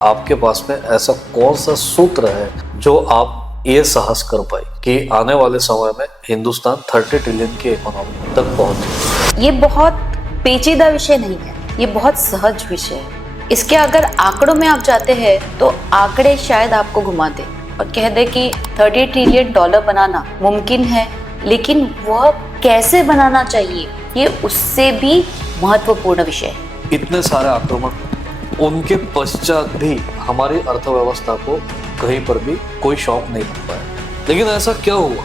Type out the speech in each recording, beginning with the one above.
आपके पास में ऐसा कौन सा सूत्र है जो आप ये साहस कर पाए कि आने वाले समय में हिंदुस्तान 30 ट्रिलियन की इकोनॉमी तक पहुंचे? ये बहुत पेचीदा विषय नहीं है, ये बहुत सहज विषय है। इसके अगर आंकड़ों में आप जाते हैं तो आंकड़े शायद आपको घुमा दे और कह दे कि 30 ट्रिलियन डॉलर बनाना मुमकिन है, लेकिन वह कैसे बनाना चाहिए ये उससे भी महत्वपूर्ण विषय है। इतने सारे आक्रमण उनके पश्चात भी हमारी अर्थव्यवस्था को कहीं पर भी कोई शॉक नहीं लग पाया। लेकिन ऐसा क्या हुआ,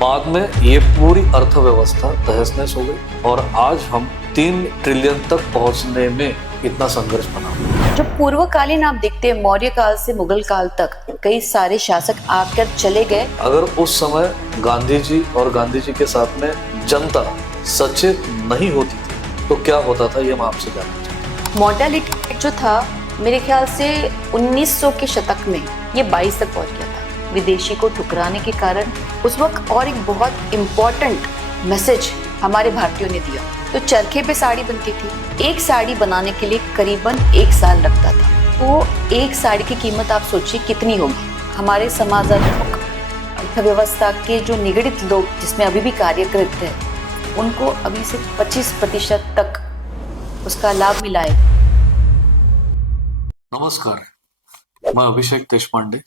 बाद में ये पूरी अर्थव्यवस्था तहस नहस हो गई और आज हम 3 ट्रिलियन तक पहुंचने में इतना संघर्ष बना। जो पूर्वकालीन आप देखते हैं, मौर्य काल से मुगल काल तक कई सारे शासक आकर चले गए। अगर उस समय गांधी जी और गांधी जी के साथ में जनता सचेत नहीं होती थी तो क्या होता था, ये मैं आपसे जानना चाहता हूं। मोर्टेलिटी रेट जो था मेरे ख्याल से 1900 के शतक में ये 22 तक पहुंच गया था। विदेशी को ठुकराने के कारण उस वक्त और एक बहुत इम्पोर्टेंट मैसेज हमारे भारतीयों ने दिया। तो चरखे पे साड़ी बनती थी, एक साड़ी बनाने के लिए करीबन 1 साल लगता था। तो एक साड़ी की कीमत आप सोचिए कितनी होगी। हमारे समाजात्मक अर्थव्यवस्था के जो निगड़ित लोग जिसमें अभी भी कार्यरत हैं, उनको अभी से 25% तक उसका लाभ मिला है। नमस्कार, मैं अभिषेक देशपांडे,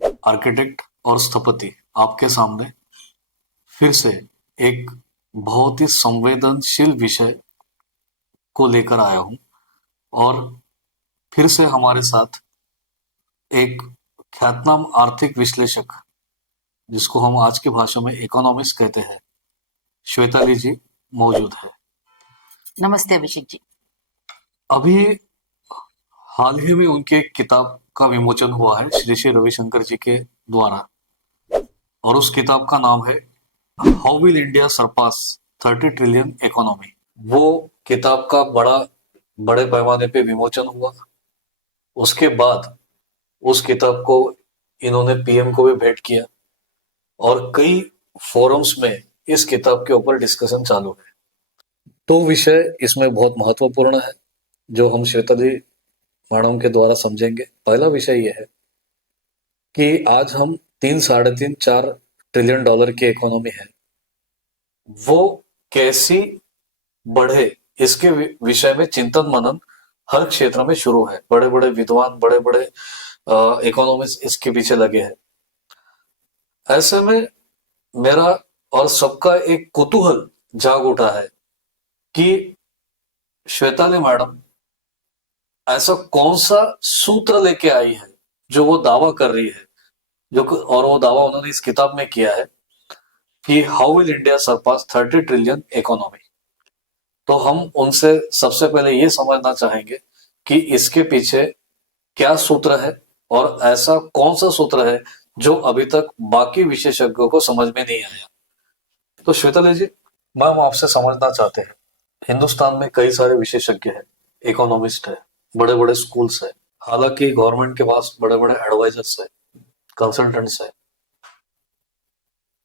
आर्किटेक्ट और स्थपति, आपके सामने फिर से एक बहुत ही संवेदनशील विषय को लेकर आया हूं। और फिर से हमारे साथ एक ख्यातनाम आर्थिक विश्लेषक, जिसको हम आज की भाषा में इकोनॉमिस्ट कहते हैं, श्वेताली जी मौजूद है। नमस्ते अभिषेक जी। अभी हाल ही में उनके एक किताब का विमोचन हुआ है श्री श्री रविशंकर जी के द्वारा, और उस किताब का नाम है how will India surpass 30 trillion economy. वो किताब का बड़े पैमाने पे विमोचन हुआ। उसके बाद उस किताब को इन्होंने पीएम को भी भेंट किया और कई फोरम्स में इस किताब के ऊपर डिस्कशन चालू है। तो विषय इसमें बहुत महत्वपूर्ण है जो हम श्वेताली मैडम के द्वारा समझेंगे। पहला विषय यह है कि आज हम 3, साढ़े 3, 4 ट्रिलियन डॉलर की इकोनॉमी है, वो कैसी बढ़े, इसके विषय में चिंतन मनन हर क्षेत्र में शुरू है। बड़े बड़े विद्वान, बड़े बड़े इकोनॉमिस्ट इसके पीछे लगे हैं। ऐसे में मेरा और सबका एक कुतूहल जाग उठा है कि श्वेताली मैडम ऐसा कौन सा सूत्र लेके आई है जो वो दावा कर रही है, और वो दावा उन्होंने इस किताब में किया है कि how will India surpass 30 trillion economy. तो हम उनसे सबसे पहले ये समझना चाहेंगे कि इसके पीछे क्या सूत्र है और ऐसा कौन सा सूत्र है जो अभी तक बाकी विशेषज्ञों को समझ में नहीं आया। तो श्वेताली जी, मैम आपसे समझना चाहते हैं, हिंदुस्तान में कई सारे विशेषज्ञ हैं, इकोनॉमिस्ट है, बड़े बड़े स्कूल्स है, हालांकि गवर्नमेंट के पास बड़े बड़े एडवाइजर्स है, कंसल्टेंट्स है,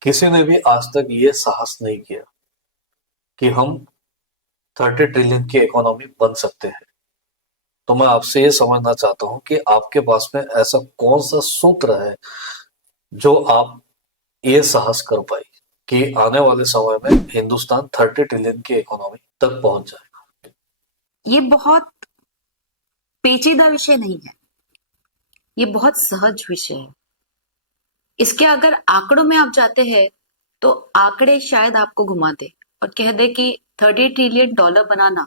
किसी ने भी आज तक ये साहस नहीं किया कि हम 30 ट्रिलियन की इकोनॉमी बन सकते हैं। तो मैं आपसे ये समझना चाहता हूं कि आपके पास में ऐसा कौन सा सूत्र है जो आप ये साहस कर पाए कि आने वाले समय में हिंदुस्तान 30 ट्रिलियन की इकोनॉमी तक पहुंच जाएगा। ये बहुत पेचीदा विषय नहीं है, ये बहुत सहज विषय है। इसके अगर आंकड़ों में आप जाते हैं तो आंकड़े शायद आपको घुमा दे और कह दे कि 30 ट्रिलियन डॉलर बनाना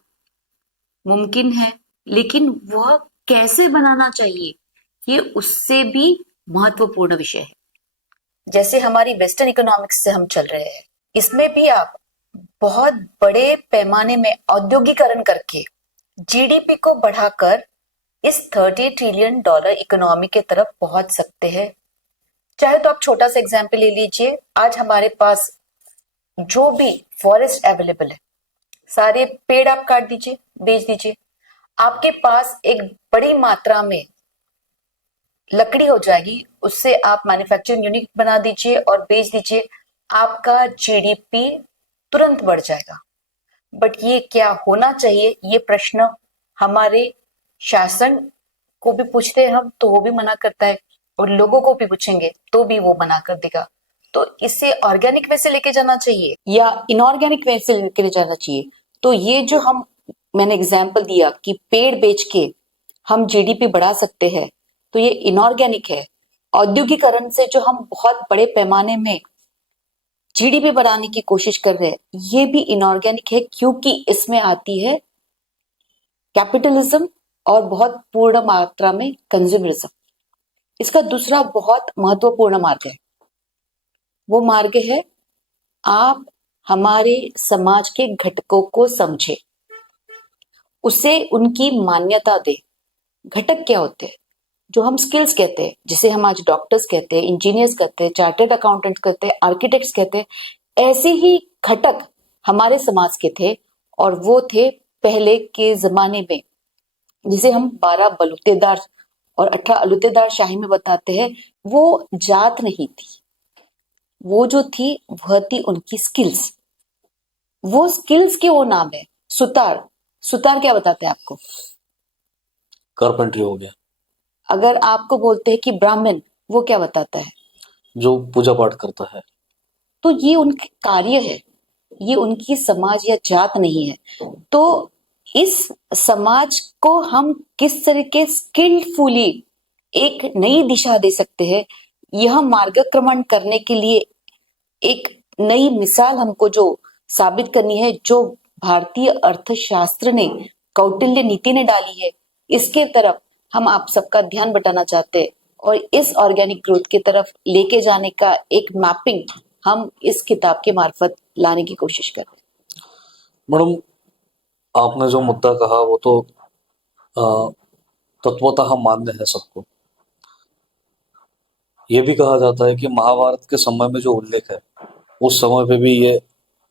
मुमकिन है, लेकिन वह कैसे बनाना चाहिए ये उससे भी महत्वपूर्ण विषय है। जैसे हमारी वेस्टर्न इकोनॉमिक्स से हम चल रहे हैं, इसमें भी आप बहुत बड़े पैमाने में औद्योगिकरण करके जीडीपी को बढ़ाकर इस 30 ट्रिलियन डॉलर इकोनॉमी के तरफ पहुंच सकते हैं। चाहे तो आप छोटा सा एग्जाम्पल ले लीजिए, आज हमारे पास जो भी फॉरेस्ट अवेलेबल है, सारे पेड़ आप काट दीजिए, बेच दीजिए, आपके पास एक बड़ी मात्रा में लकड़ी हो जाएगी, उससे आप मैन्युफैक्चरिंग यूनिट बना दीजिए और बेच दीजिए, आपका जीडीपी तुरंत बढ़ जाएगा। बट ये क्या होना चाहिए, ये प्रश्न हमारे शासन को भी पूछते हैं हम तो वो भी मना करता है, और लोगों को भी पूछेंगे तो भी वो मना कर देगा। तो इसे ऑर्गेनिक वे से लेके जाना चाहिए या इनऑर्गेनिक वे से लेके जाना चाहिए? तो ये जो मैंने एग्जाम्पल दिया कि पेड़ बेच के हम जीडीपी बढ़ा सकते हैं, तो ये इनऑर्गेनिक है। औद्योगिकरण से जो हम बहुत बड़े पैमाने में जीडीपी बढ़ाने की कोशिश कर रहे हैं, ये भी इनऑर्गेनिक है, क्योंकि इसमें आती है कैपिटलिज्म और बहुत पूर्ण मात्रा में कंज्यूमरिज्म। इसका दूसरा बहुत महत्वपूर्ण मार्ग है, वो मार्ग है आप हमारे समाज के घटकों को समझे, उसे उनकी मान्यता दे। घटक क्या होते हैं? जो हम स्किल्स कहते हैं, जिसे हम आज डॉक्टर्स कहते हैं, इंजीनियर्स कहते हैं, चार्टर्ड अकाउंटेंट कहते हैं, आर्किटेक्ट्स कहते हैं, ऐसे ही घटक हमारे समाज के थे, और वो थे पहले के जमाने में, जिसे हम 12 बलूतेदार और 18 अलूतेदार शाही में बताते हैं। वो जात नहीं थी, वो जो थी वह थी उनकी स्किल्स। वो स्किल्स के वो नाम है सुतार। सुतार क्या बताते हैं आपको? कारपेंट्री हो गया, अगर आपको बोलते हैं कि ब्राह्मण, वो क्या बताता है? जो पूजा पाठ करता है। तो ये उनके कार्य है, ये उनकी समाज या जात नहीं है। तो इस समाज को हम किस तरीके स्किल्डफुली एक नई दिशा दे सकते हैं, यह मार्गक्रमण करने के लिए एक नई मिसाल हमको जो साबित करनी है, जो भारतीय अर्थशास्त्र ने, कौटिल्य नीति ने डाली है, इसके तरफ हम आप सबका ध्यान बटाना चाहते हैं, और इस ऑर्गेनिक ग्रोथ की तरफ लेके जाने का एक मैपिंग हम इस किताब के मार्फत लाने की कोशिश कर रहे हैं। मैडम, आपने जो मुद्दा कहा वो तो तत्वतः मान्य है सबको। ये भी कहा जाता है कि महाभारत के समय में जो उल्लेख है, उस समय पे भी ये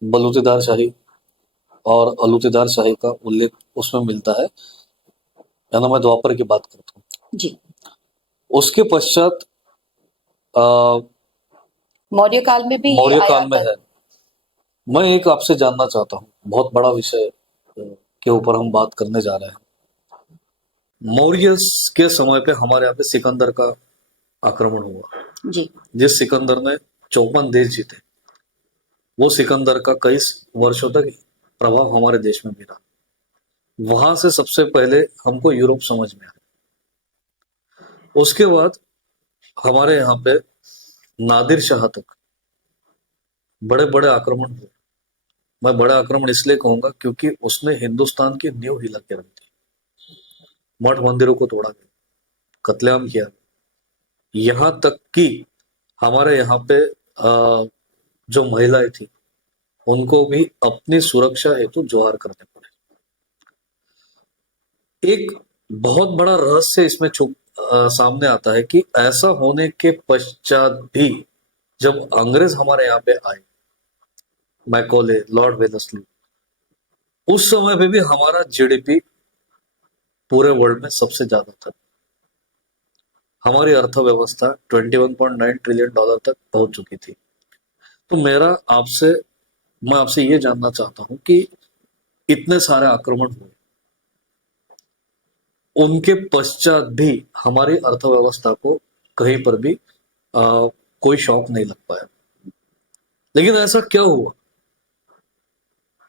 बलूतेदार शाही और अलूतेदार शाही का उल्लेख उसमें मिलता है, या ना मैं द्वापर की बात करता हूँ जी। उसके पश्चात मौर्य काल में भी मौर्य आया काल में था। है। मैं एक आपसे जानना चाहता हूँ, बहुत बड़ा विषय के ऊपर हम बात करने जा रहे हैं। मौर्य के समय पे हमारे यहाँ पे सिकंदर का आक्रमण हुआ, जी। जिस सिकंदर ने 54 देश जीते। वो सिकंदर का कई वर्षों तक प्रभाव हमारे देश में भी रहा। वहां से सबसे पहले हमको यूरोप समझ में आया। उसके बाद हमारे यहाँ पे नादिर शाह तक बड़े बड़े आक्रमण हुए। मैं बड़े आक्रमण इसलिए कहूंगा क्योंकि उसने हिंदुस्तान की नींव हिला के रख दी। मठ मंदिरों को तोड़ा गया, कत्लेआम किया, यहाँ तक कि हमारे यहाँ पे जो महिलाएं थी उनको भी अपनी सुरक्षा हेतु जोहार करने पड़े। एक बहुत बड़ा रहस्य इसमें सामने आता है कि ऐसा होने के पश्चात भी जब अंग्रेज हमारे यहाँ पे आए, मैकॉले, लॉर्ड वेलेस्ली, उस समय पे भी हमारा जीडीपी पूरे वर्ल्ड में सबसे ज्यादा था। हमारी अर्थव्यवस्था 21.9 ट्रिलियन डॉलर तक पहुंच चुकी थी। तो मैं आपसे ये जानना चाहता हूं कि इतने सारे आक्रमण हुए, उनके पश्चात भी हमारी अर्थव्यवस्था को कहीं पर भी कोई शॉक नहीं लग पाया। लेकिन ऐसा क्या हुआ?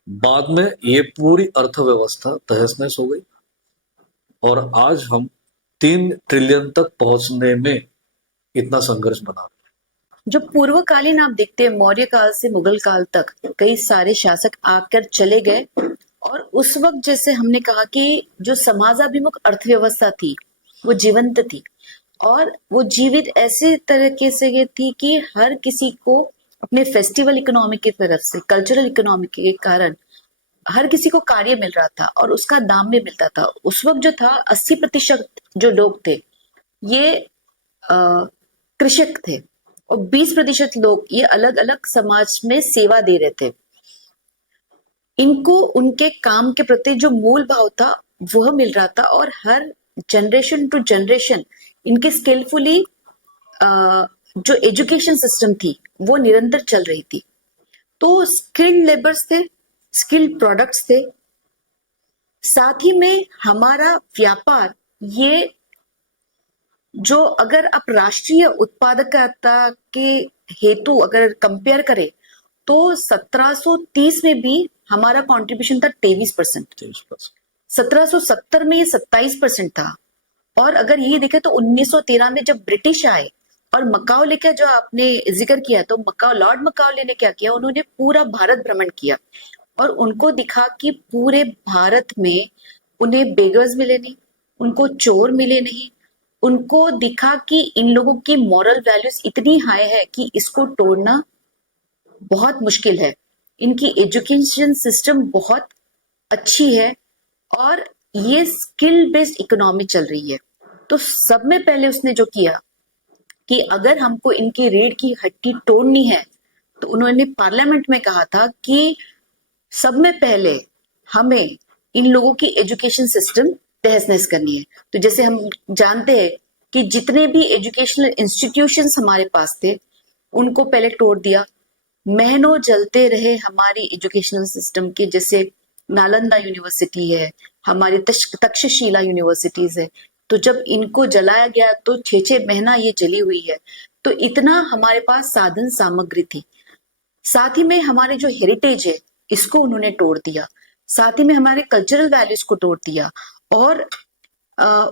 बाद में ये पूरी अर्थव्यवस्था तहस नहस हो गई, और आज हम 3 ट्रिलियन तक पहुंचने में इतना संघर्ष बना। जो पूर्वकालीन आप देखते हैं, मौर्य काल से मुगल काल तक कई सारे शासक आकर चले गए, और उस वक्त जैसे हमने कहा कि जो समाजाभिमुख अर्थव्यवस्था थी वो जीवंत थी, और वो जीवित ऐसे तरीके से ये थी कि हर किसी को अपने फेस्टिवल इकोनॉमी की तरफ से, कल्चरल इकोनॉमी के कारण हर किसी को कार्य मिल रहा था और उसका दाम भी मिलता था। उस वक्त जो था 80% जो लोग थे ये कृषक थे, और 20% लोग ये अलग अलग समाज में सेवा दे रहे थे। इनको उनके काम के प्रति जो मूल भाव था वह मिल रहा था, और हर जनरेशन टू जनरेशन इनके स्किलफुली जो एजुकेशन सिस्टम थी वो निरंतर चल रही थी। तो स्किल्ड लेबर्स थे, स्किल्ड प्रोडक्ट्स थे, साथ ही में हमारा व्यापार ये जो अगर आप राष्ट्रीय उत्पादकता के हेतु अगर कंपेयर करें तो 1730 में भी हमारा कंट्रीब्यूशन था 23%, 1770 में ये 27% था, और अगर ये देखें तो 1913 में जब ब्रिटिश आए और मकाओले का जो आपने जिक्र किया, तो लॉर्ड मकाओले ने क्या किया, उन्होंने पूरा भारत भ्रमण किया और उनको दिखा कि पूरे भारत में उन्हें बेगर्स मिले नहीं, उनको चोर मिले नहीं, उनको दिखा कि इन लोगों की मॉरल वैल्यूज इतनी हाई है कि इसको तोड़ना बहुत मुश्किल है, इनकी एजुकेशन सिस्टम बहुत अच्छी है और ये स्किल बेस्ड इकोनॉमी चल रही है। तो सब में पहले उसने जो किया कि अगर हमको इनकी रीढ़ की हड्डी तोड़नी है, तो उन्होंने पार्लियामेंट में कहा था कि सब में पहले हमें इन लोगों की एजुकेशन सिस्टम तहस नहस करनी है। तो जैसे हम जानते हैं कि जितने भी एजुकेशनल इंस्टीट्यूशंस हमारे पास थे उनको पहले तोड़ दिया, महीनों जलते रहे हमारी एजुकेशनल सिस्टम के, जैसे नालंदा यूनिवर्सिटी है, हमारी तक्षशिला यूनिवर्सिटीज है, तो जब इनको जलाया गया तो 6-6 महीना ये जली हुई है। तो इतना हमारे पास साधन सामग्री थी, साथ ही में हमारे जो हेरिटेज है इसको उन्होंने तोड़ दिया, साथ ही में हमारे कल्चरल वैल्यूज को तोड़ दिया। और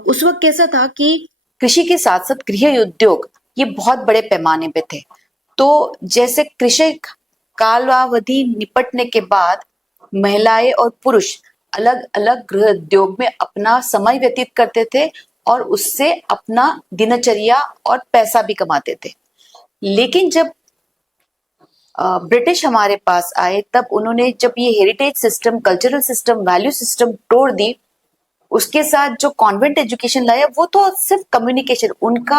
उस वक्त कैसा था कि कृषि के साथ साथ गृह उद्योग ये बहुत बड़े पैमाने पे थे। तो जैसे कृषि कालावधि निपटने के बाद महिलाएं और पुरुष अलग अलग गृह उद्योग में अपना समय व्यतीत करते थे और उससे अपना दिनचर्या और पैसा भी कमाते थे। लेकिन जब ब्रिटिश हमारे पास आए, तब उन्होंने जब ये heritage system, cultural system, value system तोड़ दी, उसके साथ जो कॉन्वेंट एजुकेशन लाया वो तो सिर्फ कम्युनिकेशन, उनका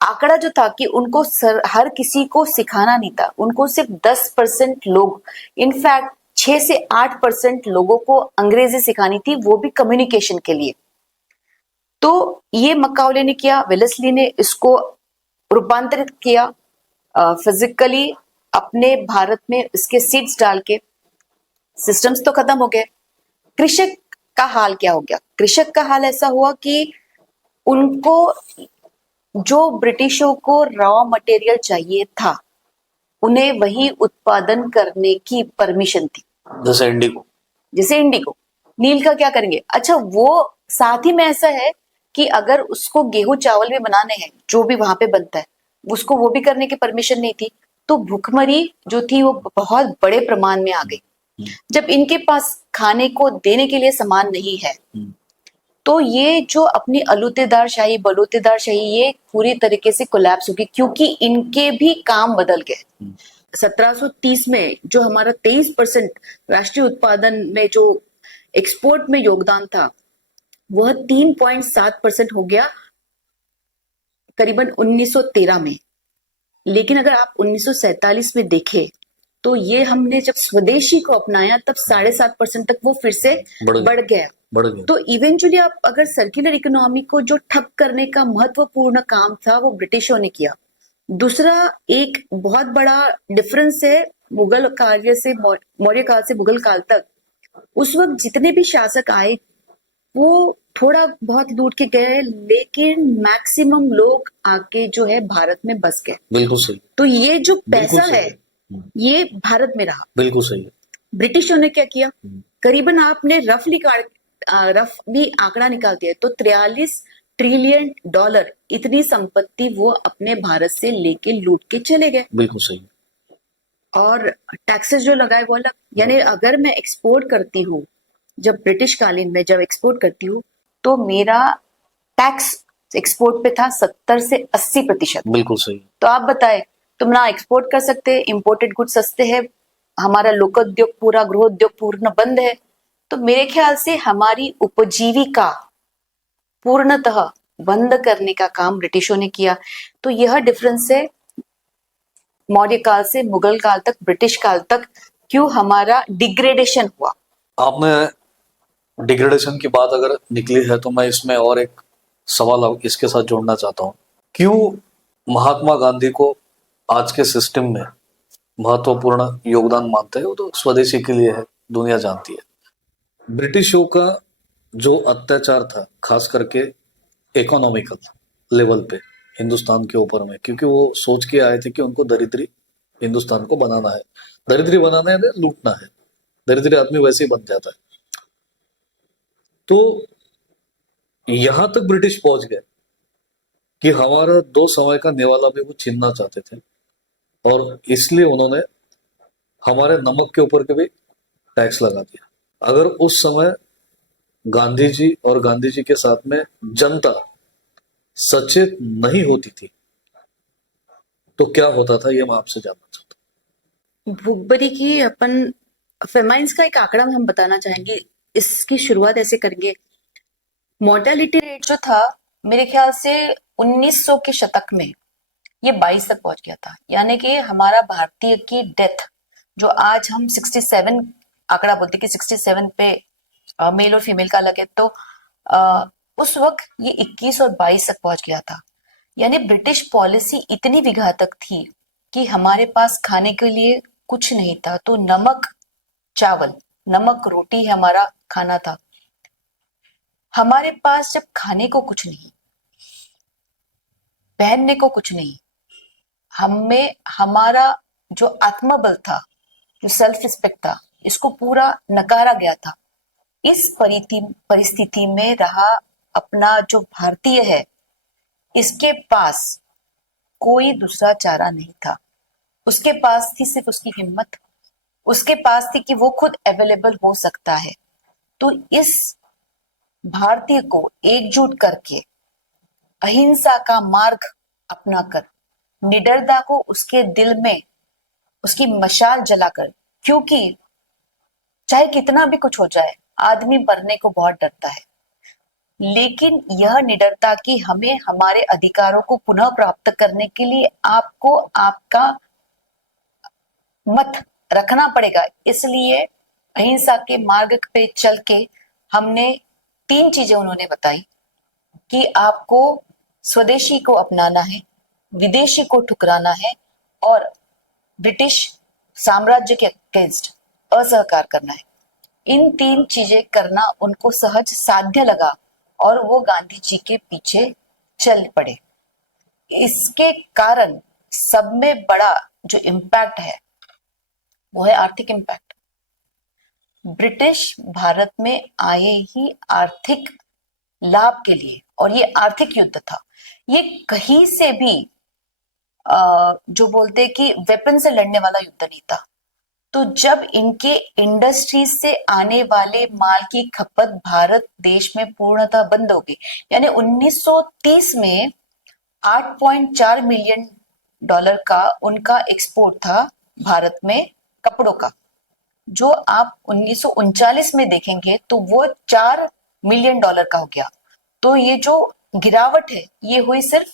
आंकड़ा जो था कि उनको हर किसी को सिखाना नहीं था, उनको सिर्फ 10% लोग, इनफैक्ट 6 से 8% लोगों को अंग्रेजी सिखानी थी, वो भी कम्युनिकेशन के लिए। तो ये मकाओले ने किया, वेलेस्ली ने इसको रूपांतरित किया फिजिकली अपने भारत में, इसके सीड्स डाल के। सिस्टम्स तो खत्म हो गए, कृषक का हाल क्या हो गया? कृषक का हाल ऐसा हुआ कि उनको जो ब्रिटिशों को रॉ मटेरियल चाहिए था उन्हें वही उत्पादन करने की परमिशन थी, जैसे इंडिगो। नील का क्या करेंगे? अच्छा, वो साथ ही में ऐसा है कि अगर उसको गेहूं चावल भी बनाने हैं, जो भी वहां पे बनता है, उसको वो भी करने की परमिशन नहीं थी। तो भुखमरी जो थी वो बहुत बड़े प्रमाण में आ गई। जब इनके पास खाने को देने के लिए सामान नहीं है, तो ये जो अपनी अलूतेदार शाही, बलूतेदार शाही, ये पूरी तरीके से कोलैप्स होगी, क्योंकि इनके भी काम बदल गए। 1730 में जो हमारा 23% राष्ट्रीय उत्पादन में जो एक्सपोर्ट में योगदान था, वह 3.7% हो गया करीबन 1913 में। लेकिन अगर आप 1947 में देखें तो ये हमने जब स्वदेशी को अपनाया तब 7.5% तक वो फिर से बढ़ गया। तो इवेंचुअली आप अगर सर्कुलर इकोनॉमी को जो ठप करने का महत्वपूर्ण काम था वो ब्रिटिशों ने किया। दूसरा एक बहुत बड़ा डिफरेंस है मुगल काल से, मौर्य काल से मुगल काल तक, उस वक्त जितने भी शासक आए वो थोड़ा बहुत लूट के गए, लेकिन मैक्सिमम लोग आके जो है भारत में बस गए। बिल्कुल सही। तो ये जो पैसा है ये भारत में रहा। बिल्कुल सही। ब्रिटिशों ने क्या किया, करीबन आपने रफ भी आंकड़ा निकाल दिया तो 43 ट्रिलियन डॉलर इतनी संपत्ति वो अपने भारत से लेके लूट के चले गए। बिल्कुल सही। और टैक्सेस जो लगाए वो अलग, यानी अगर मैं एक्सपोर्ट करती हूँ, जब ब्रिटिश कालीन में जब एक्सपोर्ट करती हूँ तो मेरा टैक्स एक्सपोर्ट पे था 70 से 80%। बिल्कुल सही। तो आप बताए, तुम ना एक्सपोर्ट कर सकते, इंपोर्टेड गुड सस्ते हैं, हमारा लोक उद्योग पूरा, गृह उद्योग पूर्ण बंद है। तो मेरे ख्याल से हमारी उपजीविका पूर्णतः बंद करने का काम ब्रिटिशों ने किया। तो यह डिफरेंस है मौर्य काल से मुगल काल तक, ब्रिटिश काल तक, क्यों हमारा डिग्रेडेशन हुआ। आपने डिग्रेडेशन की बात अगर निकली है तो मैं इसमें और एक सवाल इसके साथ जोड़ना चाहता हूँ। क्यों महात्मा गांधी को आज के सिस्टम में महत्वपूर्ण योगदान मानते हैं? वो तो स्वदेशी के लिए है, दुनिया जानती है। ब्रिटिशों का जो अत्याचार था, खास करके इकोनॉमिकल, लेवल पे हिंदुस्तान के ऊपर में, क्योंकि वो सोच के आए थे कि उनको दरिद्री हिंदुस्तान को बनाना है। दरिद्री बनाना है या लूटना है, दरिद्री आदमी वैसे ही बन जाता है। तो यहां तक ब्रिटिश पहुंच गए कि हमारा 2 समय का निवाला भी वो छीनना चाहते थे, और इसलिए उन्होंने हमारे नमक के ऊपर के भी टैक्स लगा दिया। अगर उस समय गांधी जी और गांधी जी के साथ में जनता सचेत नहीं होती थी तो क्या होता था, ये मैं आपसे जानना चाहता भुखमरी की अपन फेमाइन्स का एक आंकड़ा हम बताना चाहेंगे। इसकी शुरुआत ऐसे करेंगे। मोर्टेलिटी रेट जो था, मेरे ख्याल से 1900 के शतक में ये 22 तक पहुंच गया था। यानी कि हमारा भारतीय की डेथ, जो आज हम 67 आंकड़ा बोलते कि 67 पे मेल और फीमेल का अलग है, तो उस वक्त ये 21 और 22 तक पहुंच गया था। यानी ब्रिटिश पॉलिसी इतनी विघातक थी कि हमारे पास खाने के लिए कुछ नहीं था, तो नमक चावल, नमक रोटी हमारा खाना था। हमारे पास जब खाने को कुछ नहीं, पहनने को कुछ नहीं, हमें हमारा जो आत्मबल था, जो सेल्फ रिस्पेक्ट था, इसको पूरा नकारा गया था। इस परिस्थिति में रहा अपना जो भारतीय है, इसके पास कोई दूसरा चारा नहीं था। उसके पास थी सिर्फ उसकी हिम्मत, उसके पास थी कि वो खुद अवेलेबल हो सकता है। तो इस भारतीय को एकजुट करके, अहिंसा का मार्ग अपनाकर, निडरता को उसके दिल में उसकी मशाल जलाकर, क्योंकि चाहे कितना भी कुछ हो जाए, आदमी मरने को बहुत डरता है, लेकिन यह निडरता कि हमें हमारे अधिकारों को पुनः प्राप्त करने के लिए आपको आपका मत रखना पड़ेगा। इसलिए अहिंसा के मार्ग पे चल के हमने 3 चीजें उन्होंने बताई कि आपको स्वदेशी को अपनाना है, विदेशी को ठुकराना है और ब्रिटिश साम्राज्य के अगेंस्ट असहकार करना है। इन 3 चीजें करना उनको सहज साध्य लगा और वो गांधी जी के पीछे चल पड़े। इसके कारण सब में बड़ा जो इम्पैक्ट है वो है आर्थिक इम्पैक्ट। ब्रिटिश भारत में आए ही आर्थिक लाभ के लिए, और ये आर्थिक युद्ध था। ये कहीं से भी जो बोलते कि वेपन से लड़ने वाला युद्ध नहीं था। तो जब इनके इंडस्ट्रीज से आने वाले माल की खपत भारत देश में पूर्णतः बंद हो गई, यानी 1930 में 8.4 मिलियन डॉलर का उनका एक्सपोर्ट था भारत में कपड़ों का, जो आप 1939 में देखेंगे तो वो 4 मिलियन डॉलर का हो गया। तो ये जो गिरावट है ये हुई सिर्फ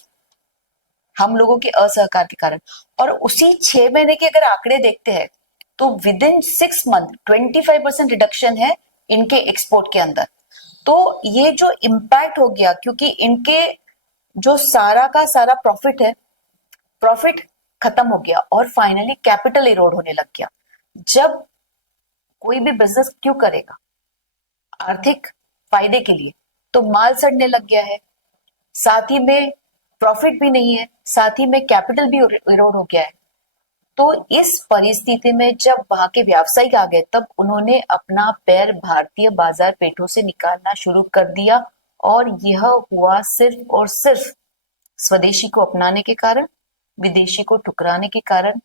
हम लोगों के असहकार के कारण। और उसी 6 महीने के अगर आंकड़े देखते हैं तो विद इन 6 मंथ 25% रिडक्शन है इनके एक्सपोर्ट के अंदर। तो ये जो इम्पैक्ट हो गया, क्योंकि इनके जो सारा का सारा प्रॉफिट है, प्रॉफिट खत्म हो गया और फाइनली कैपिटल इरोड होने लग गया। जब कोई भी बिजनेस क्यों करेगा? आर्थिक फायदे के लिए। तो माल सड़ने लग गया है, साथ ही में प्रॉफिट भी नहीं है, साथ ही में कैपिटल भी इरोड हो गया है। तो इस परिस्थिति में जब वहां के व्यावसायिक आ गए, तब उन्होंने अपना पैर भारतीय बाजार पेठों से निकालना शुरू कर दिया, और यह हुआ सिर्फ और सिर्फ स्वदेशी को अपनाने के कारण, विदेशी को ठुकराने के कारण।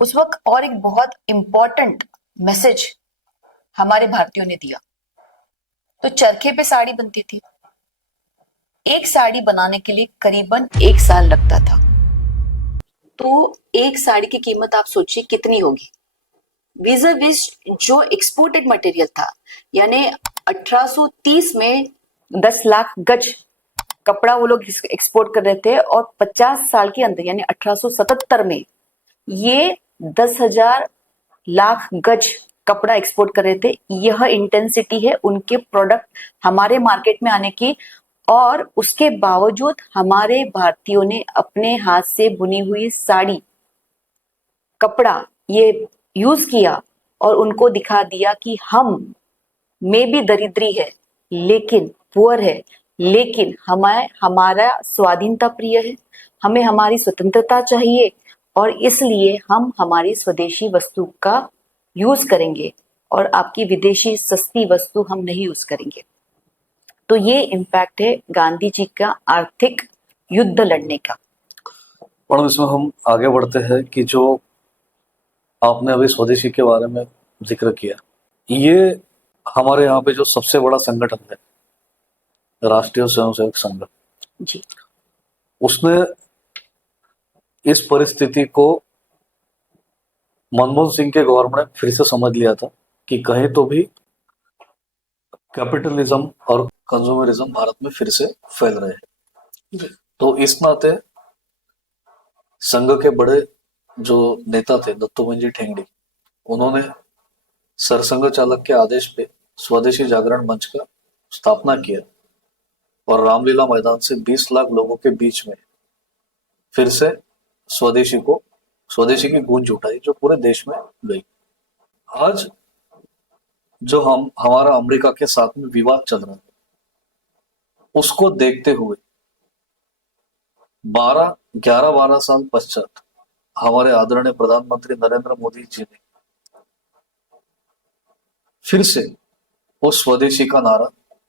उस वक्त और एक बहुत इंपॉर्टेंट मैसेज हमारे भारतीयों ने दिया। तो चरखे पे साड़ी बनती थी, एक साड़ी बनाने के लिए करीबन 1 साल लगता था। तो एक साड़ी की कीमत आप सोचिए कितनी होगी, वीज़ जो एक्सपोर्टेड मटेरियल था। यानी 1830 में 10 लाख गज कपड़ा वो लोग एक्सपोर्ट कर रहे थे, और 50 साल के अंदर यानी 1877 में ये 10,000 लाख गज कपड़ा एक्सपोर्ट कर रहे थे। यह इंटेंसिटी है उनके प्रोडक्ट हमारे मार्केट में आने की, और उसके बावजूद हमारे भारतीयों ने अपने हाथ से बुनी हुई साड़ी, कपड़ा ये यूज किया और उनको दिखा दिया कि हम में भी दरिद्री है लेकिन पुअर है, लेकिन हमें हमारा स्वाधीनता प्रिय है, हमें हमारी स्वतंत्रता चाहिए और इसलिए हम हमारी स्वदेशी वस्तु का यूज करेंगे और आपकी विदेशी सस्ती वस्तु हम नहीं यूज करेंगे। तो ये इम्पैक्ट है गांधी जी का आर्थिक युद्ध लड़ने का। और इसमें हम आगे बढ़ते हैं कि जो आपने अभी स्वदेशी के बारे में जिक्र किया, ये हमारे यहाँ पे जो सबसे बड़ा संगठन है राष्ट्रीय स्वयंसेवक संघ, जी उसने इस परिस्थिति को मनमोहन सिंह के गवर्नमेंट ने फिर से समझ लिया था कि कहीं तो भी कैपिटलिज्म और कंज्यूमरिज्म भारत में फिर से फैल रहे हैं। तो इस नाते संघ के बड़े जो नेता थे दत्तोपंत जी ठेंगड़ी, उन्होंने सरसंघ चालक के आदेश पे स्वदेशी जागरण मंच का स्थापना किया और रामलीला मैदान से 20 लाख लोगों के बीच में फिर से स्वदेशी की गूंज उठाई जो पूरे देश में गई। आज जो हमारा अमेरिका के साथ में विवाद चल रहा है, उसको देखते हुए 11-12 साल पश्चात हमारे आदरणीय प्रधानमंत्री नरेंद्र मोदी जी ने फिर से उस स्वदेशी का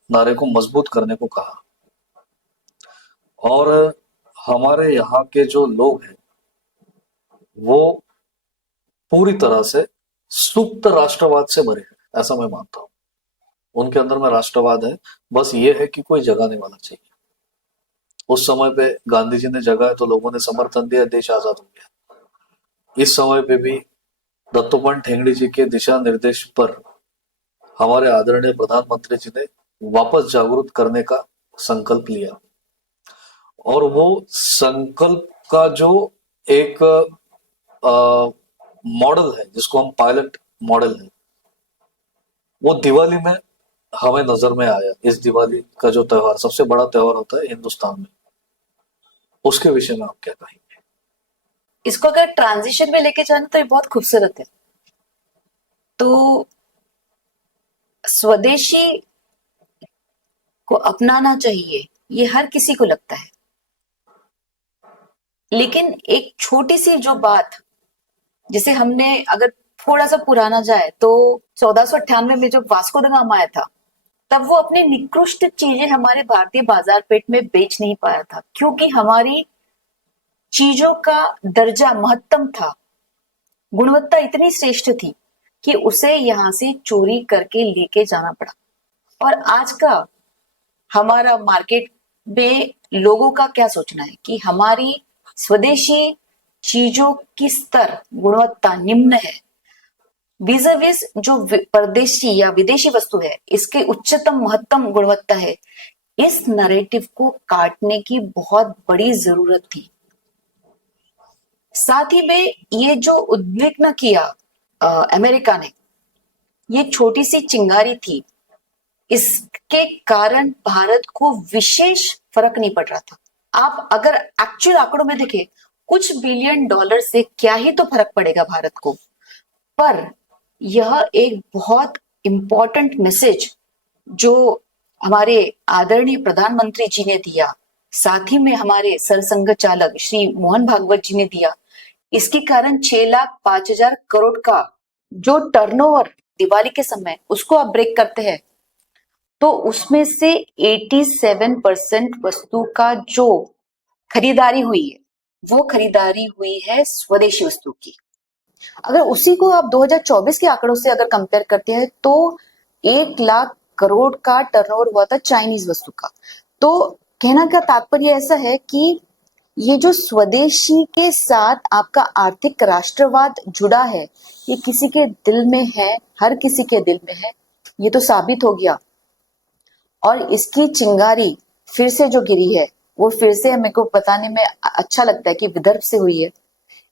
नारे को मजबूत करने को कहा और हमारे यहाँ के जो लोग हैं वो पूरी तरह से सुप्त राष्ट्रवाद से भरे हैं, ऐसा मैं मानता हूँ। उनके अंदर में राष्ट्रवाद है, बस ये है कि कोई जगाने वाला चाहिए। उस समय पे गांधी जी ने जगाया तो लोगों ने समर्थन दिया, देश आजाद हो गया। इस समय पे भी दत्तोपंत ठेंगड़ी जी के दिशा निर्देश पर हमारे आदरणीय प्रधानमंत्री जी ने वापस जागरूक करने का संकल्प लिया और वो संकल्प का जो एक मॉडल है जिसको हम पायलट मॉडल है, वो दिवाली में हमें नजर में आया। इस दिवाली का जो त्योहार सबसे बड़ा त्योहार होता है हिंदुस्तान में, उसके विषय में आप क्या कहेंगे? इसको अगर ट्रांजिशन में लेके जाना तो ये बहुत खूबसूरत है। तो स्वदेशी को अपनाना चाहिए, ये हर किसी को लगता है, लेकिन एक छोटी सी जो बात, जिसे हमने अगर थोड़ा सा पुराना जाए तो 1498 में जब वास्को द गामा आया था, तब वो अपनी निकृष्ट चीजें हमारे भारतीय बाजार पेट में बेच नहीं पाया था, क्योंकि हमारी चीजों का दर्जा महत्तम था, गुणवत्ता इतनी श्रेष्ठ थी कि उसे यहां से चोरी करके लेके जाना पड़ा। और आज का हमारा मार्केट में लोगों का क्या सोचना है कि हमारी स्वदेशी चीजों की स्तर गुणवत्ता निम्न है, विज़ जो परदेशी या विदेशी वस्तु है इसके उच्चतम महत्तम गुणवत्ता है। इस नैरेटिव को काटने की बहुत बड़ी जरूरत थी। साथ ही में ये जो उद्विग्न किया अमेरिका ने, ये छोटी सी चिंगारी थी, इसके कारण भारत को विशेष फर्क नहीं पड़ रहा था। आप अगर एक्चुअल आंकड़ों में देखें, कुछ बिलियन डॉलर से क्या ही तो फर्क पड़ेगा भारत को, पर यह एक बहुत इंपॉर्टेंट मैसेज जो हमारे आदरणीय प्रधानमंत्री जी ने दिया, साथ ही में हमारे सरसंघ चालक श्री मोहन भागवत जी ने दिया, इसके कारण 6,05,000 करोड़ का जो टर्नओवर दिवाली के समय उसको आप ब्रेक करते हैं, तो उसमें से 87% वस्तु का जो खरीदारी हुई है वो खरीदारी हुई है स्वदेशी वस्तु की। अगर उसी को आप 2024 के आंकड़ों से अगर कंपेयर करते हैं तो 1 लाख करोड़ का टर्नओवर हुआ था चाइनीज वस्तु का। तो कहना का तात्पर्य ऐसा है कि ये जो स्वदेशी के साथ आपका आर्थिक राष्ट्रवाद जुड़ा है, ये किसी के दिल में है, हर किसी के दिल में है, ये तो साबित हो गया। और इसकी चिंगारी फिर से जो गिरी है वो फिर से मेरे को बताने में अच्छा लगता है कि विदर्भ से हुई है।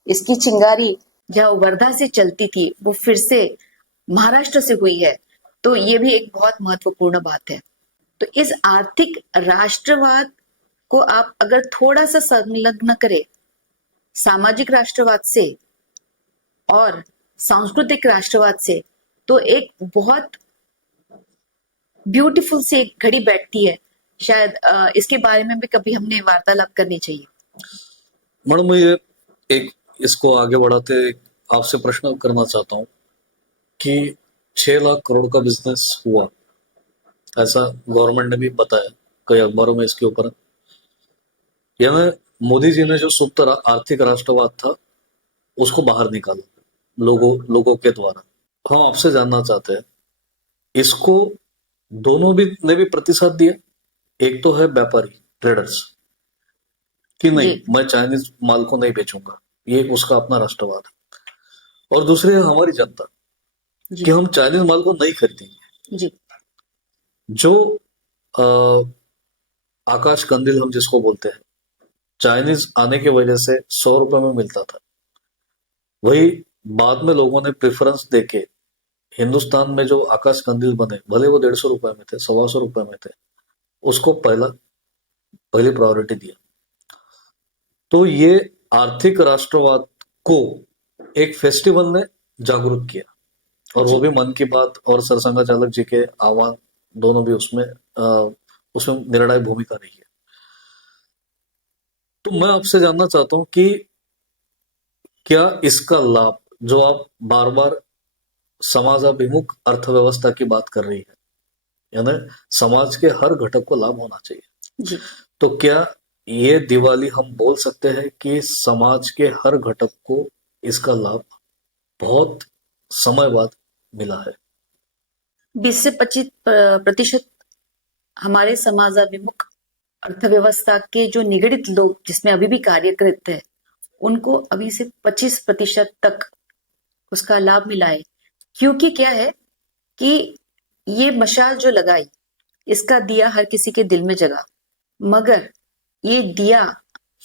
इसकी चिंगारी जहाँ वर्धा से चलती थी वो फिर से महाराष्ट्र से हुई है, तो ये भी एक बहुत महत्वपूर्ण बात है। तो इस आर्थिक राष्ट्रवाद को आप अगर थोड़ा सा संलग्न करें सामाजिक राष्ट्रवाद से और सांस्कृतिक राष्ट्रवाद से, तो एक बहुत ब्यूटीफुल सी एक घड़ी बैठती है शायद इसके बारे में भी कभी हमने वार्तालाप करनी चाहिए। मैडम मैं ये एक इसको आगे बढ़ाते आपसे प्रश्न करना चाहता हूँ कि 6 लाख करोड़ का बिजनेस हुआ, ऐसा गवर्नमेंट ने भी बताया, कई अखबारों में इसके ऊपर। यानी मोदी जी ने जो सुप्त आर्थिक राष्ट्रवाद था उसको बाहर निकाला लोगों के द्वारा। हम आपसे जानना चाहते हैं, इसको दोनों भी ने भी प्रतिसाद दिया। एक तो है व्यापारी ट्रेडर्स कि नहीं, जी मैं चाइनीज माल को नहीं बेचूंगा, ये उसका अपना राष्ट्रवाद है। और दूसरे है हमारी जनता कि जी हम चाइनीज माल को नहीं खरीदेंगे। जी जो अ, आकाश कंदील हम जिसको बोलते हैं, चाइनीज आने की वजह से 100 रुपए में मिलता था, वही बाद में लोगों ने प्रेफरेंस देके हिंदुस्तान में जो आकाश कंदील बने, भले वो 150 रुपए में थे, 125 रुपए में थे, उसको पहली प्रायोरिटी दिया। तो ये आर्थिक राष्ट्रवाद को एक फेस्टिवल ने जागरूक किया, और वो जी भी मन की बात और सरसंघ चालक जी के आह्वान, दोनों भी उसमें निर्णायक भूमिका रही है। तो मैं आपसे जानना चाहता हूं कि क्या इसका लाभ, जो आप बार बार समाजाभिमुख अर्थव्यवस्था की बात कर रही है, यानी समाज के हर घटक को लाभ होना चाहिए, जी तो क्या ये दिवाली हम बोल सकते हैं कि समाज के हर घटक को इसका लाभ बहुत समय बाद मिला है? 20 से 25% हमारे समाजाभिमुख अर्थव्यवस्था के जो निगडित लोग जिसमें अभी भी कार्यरत है, उनको अभी से 25% तक उसका लाभ मिला है। क्योंकि क्या है कि ये मशाल जो लगाई, इसका दिया हर किसी के दिल में जगा, मगर ये दिया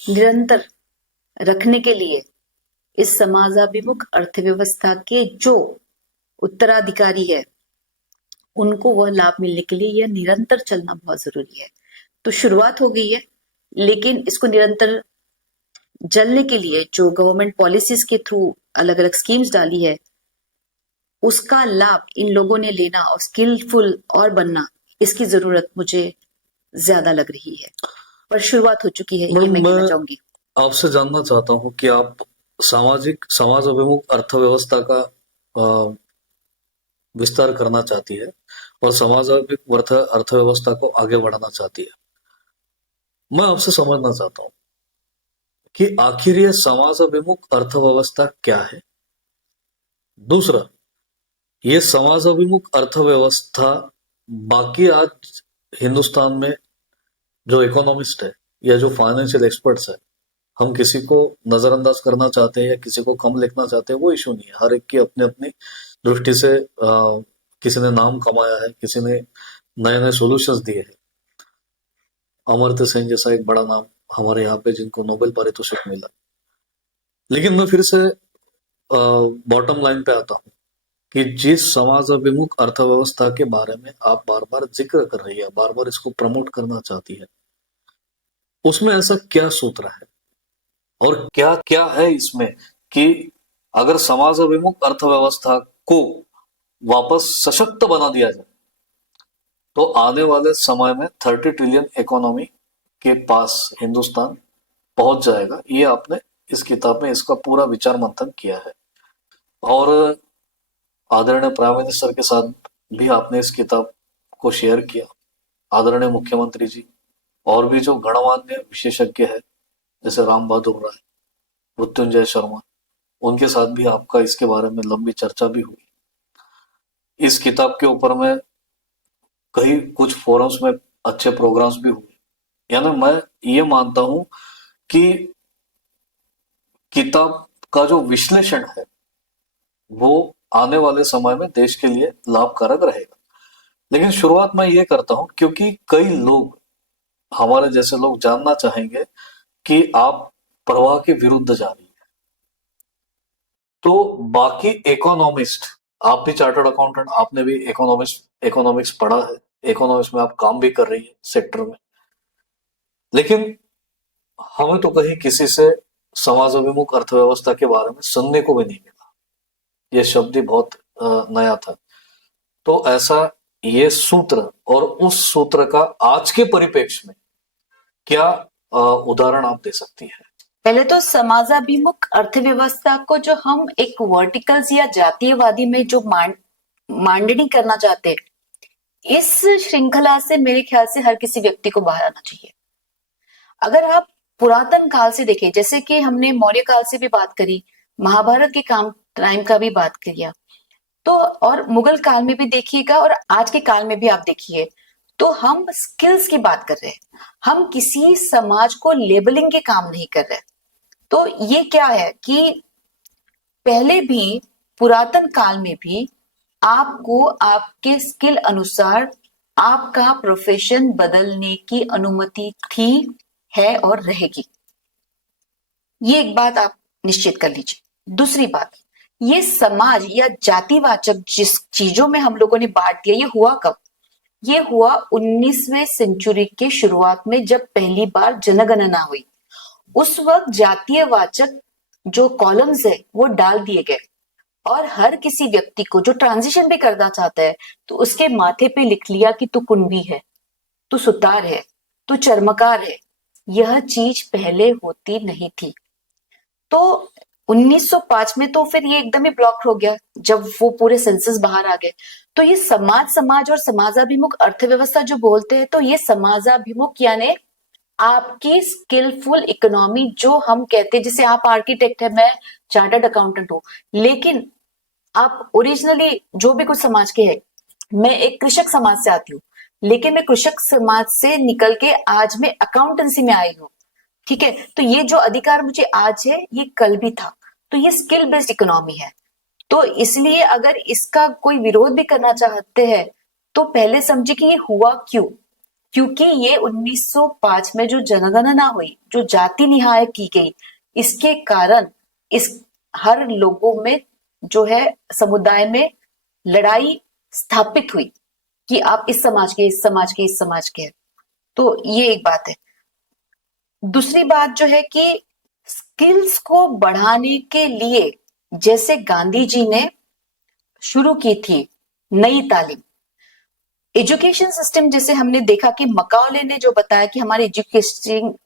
निरंतर रखने के लिए इस समाजाभिमुख अर्थव्यवस्था के जो उत्तराधिकारी है, उनको वह लाभ मिलने के लिए यह निरंतर चलना बहुत जरूरी है। तो शुरुआत हो गई है, लेकिन इसको निरंतर जलने के लिए जो गवर्नमेंट पॉलिसीज के थ्रू अलग अलग स्कीम्स डाली है, उसका लाभ इन लोगों ने लेना और स्किलफुल और बनना, इसकी जरूरत मुझे ज्यादा लग रही है। पर शुरुआत हो चुकी है, ये मैडम मैं कहना मैं चाहूंगी। आपसे जानना चाहता हूँ कि आप समाज अभिमुख अर्थव्यवस्था का अ, विस्तार करना चाहती है और समाज अभिमुख अर्थव्यवस्था को आगे बढ़ाना चाहती है। मैं आपसे समझना चाहता हूँ कि आखिर ये समाज अभिमुख अर्थव्यवस्था क्या है। दूसरा, ये समाज अभिमुख अर्थव्यवस्था बाकी आज हिंदुस्तान में जो इकोनॉमिस्ट है या जो फाइनेंशियल एक्सपर्ट्स है, हम किसी को नजरअंदाज करना चाहते हैं या किसी को कम लिखना चाहते हैं, वो इशू नहीं है। हर एक की अपनी अपनी दृष्टि से किसी ने नाम कमाया है, किसी ने नए नए सॉल्यूशंस दिए हैं। अमर्त्य सेन जैसा एक बड़ा नाम हमारे यहाँ पे, जिनको नोबेल पारितोषिक मिला। लेकिन मैं फिर से बॉटम लाइन पे आता हूँ कि जिस समाज अभिमुख अर्थव्यवस्था के बारे में आप बार बार जिक्र कर रही है, बार बार इसको प्रमोट करना चाहती है, उसमें ऐसा क्या सूत्र है और क्या क्या है इसमें कि अगर समाज अभिमुख अर्थव्यवस्था को वापस सशक्त बना दिया जाए तो आने वाले समय में 30 ट्रिलियन इकोनॉमी के पास हिंदुस्तान पहुंच जाएगा। ये आपने इस किताब में इसका पूरा विचार मंथन किया है, और आदरणीय प्राइम मिनिस्टर के साथ भी आपने इस किताब को शेयर किया। आदरणीय मुख्यमंत्री जी और भी जो गणमान्य विशेषज्ञ है, जैसे राम बहादुर राय, मृत्युंजय शर्मा, उनके साथ भी आपका इसके बारे में लंबी चर्चा भी हुई। इस किताब के ऊपर में कई कुछ फोरम्स में अच्छे प्रोग्राम्स भी हुए। यानी मैं ये मानता हूं कि किताब का जो विश्लेषण है वो आने वाले समय में देश के लिए लाभकारक रहेगा। लेकिन शुरुआत मैं ये करता हूं क्योंकि कई लोग, हमारे जैसे लोग जानना चाहेंगे कि आप प्रवाह के विरुद्ध जा रही है। तो बाकी इकोनॉमिस्ट, आप भी चार्टर्ड अकाउंटेंट, आपने भी इकोनॉमिक्स पढ़ा है, इकोनॉमिक्स में आप काम भी कर रही है सेक्टर में, लेकिन हमें तो कहीं किसी से समाज अभिमुख अर्थव्यवस्था के बारे में सुनने को भी नहीं मिला। यह शब्द ही बहुत नया था। तो ऐसा ये सूत्र और उस सूत्र का आज के परिप्रेक्ष्य में क्या उदाहरण आप दे सकती है? पहले तो समाजाभिमुख अर्थव्यवस्था को जो हम एक वर्टिकल्स या जातीयवादी में जो मांडनी करना चाहते हैं, इस श्रृंखला से मेरे ख्याल से हर किसी व्यक्ति को बाहर आना चाहिए। अगर आप पुरातन काल से देखें, जैसे कि हमने मौर्य काल से भी बात करी, महाभारत के काम टाइम का भी बात किया, तो और मुगल काल में भी देखिएगा और आज के काल में भी आप देखिए, तो हम स्किल्स की बात कर रहे हैं, हम किसी समाज को लेबलिंग के काम नहीं कर रहे। तो ये क्या है कि पहले भी पुरातन काल में भी आपको आपके स्किल अनुसार आपका प्रोफेशन बदलने की अनुमति थी, है और रहेगी। ये एक बात आप निश्चित कर लीजिए। दूसरी बात, ये समाज या जातिवाचक जिस चीजों में हम लोगों ने बांट दिया, ये हुआ कब? ये हुआ 19वीं सेंचुरी के शुरुआत में, जब पहली बार जनगणना हुई। उस वक्त जातीयवाचक जो कॉलम्स है वो डाल दिए गए और हर किसी व्यक्ति को जो ट्रांजिशन भी करना चाहता है तो उसके माथे पे लिख लिया कि तू कुणबी है, तू सुतार है, तू चर्मकार है। यह चीज पहले होती नहीं थी। तो 1905 में तो फिर ये एकदम ही ब्लॉक हो गया जब वो पूरे सेंसस बाहर आ गए। तो ये समाज और समाजाभिमुख अर्थव्यवस्था जो बोलते हैं, तो ये समाजाभिमुख यानी आपकी स्किलफुल इकोनॉमी जो हम कहते हैं, जैसे आप आर्किटेक्ट है, मैं चार्टर्ड अकाउंटेंट हूँ, लेकिन आप ओरिजिनली जो भी कुछ समाज के है, मैं एक कृषक समाज से आती हूँ, लेकिन मैं कृषक समाज से निकल के आज मैं अकाउंटेंसी में आई हूँ। ठीक है, तो ये जो अधिकार मुझे आज है ये कल भी था। तो ये स्किल बेस्ड इकोनॉमी है। तो इसलिए अगर इसका कोई विरोध भी करना चाहते हैं तो पहले समझे कि ये हुआ क्यों। क्योंकि ये 1905 में जो जनगणना हुई, जो जाति निहाय की गई, इसके कारण इस हर लोगों में जो है समुदाय में लड़ाई स्थापित हुई कि आप इस समाज के, इस समाज के, इस समाज के हैं। तो ये एक बात है। दूसरी बात जो है कि स्किल्स को बढ़ाने के लिए जैसे गांधी जी ने शुरू की थी नई तालीम, एजुकेशन सिस्टम, जैसे हमने देखा कि मकाउले ने जो बताया कि हमारे